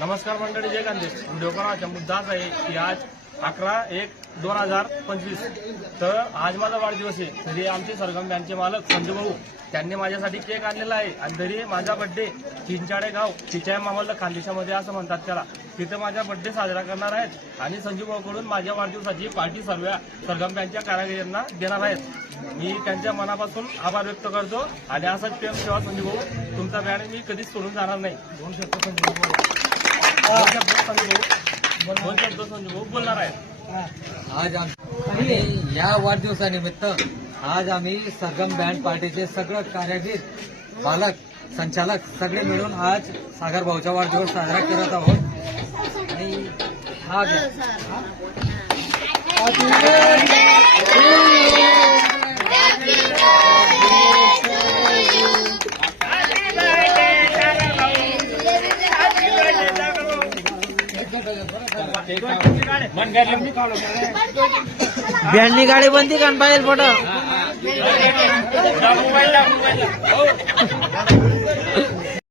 नमस्कार मंडळी जय गांधी व्हिडिओ बनवायचा मुद्दा आहे की आज अकरा एक दोन हजार पंचवीस. तर आज माझा वाढदिवस आहे. तरी आमचे सरगम बँकचे मालक संजू भाऊ त्यांनी माझ्यासाठी केक आणलेला आहे. आणि तरी माझा बड्डे चिंचाडे गाव चिचाय मामल्ल खानदेशामध्ये असं म्हणतात त्याला. तिथे माझा बड्डे साजरा करणार आहेत. आणि संजू भाऊकडून माझ्या वाढदिवसाची पार्टी सर्व सरगम बँकच्या कारागिरांना देणार आहेत. मी त्यांच्या मनापासून आभार व्यक्त करतो. आणि असाच प्रेम ठेवा संजू भाऊ. तुमचा बँड मी कधीच सोडून जाणार नाही. दोन शब्द संजू भाऊ. दोन शब्द संजू भाऊ. दोन शब्द संजू बोलणार आहेत आज आणि या वाढदिवसानिमित्त आज आम्ही सरगम बँड पार्टीचे सगळं कार्यगीर पालक संचालक सगळे मिळून आज सागर भाऊचा वाढदिवस साजरा करत आहोत. आणि हा घ्या. गाडी बनती का पाहिजे फोटो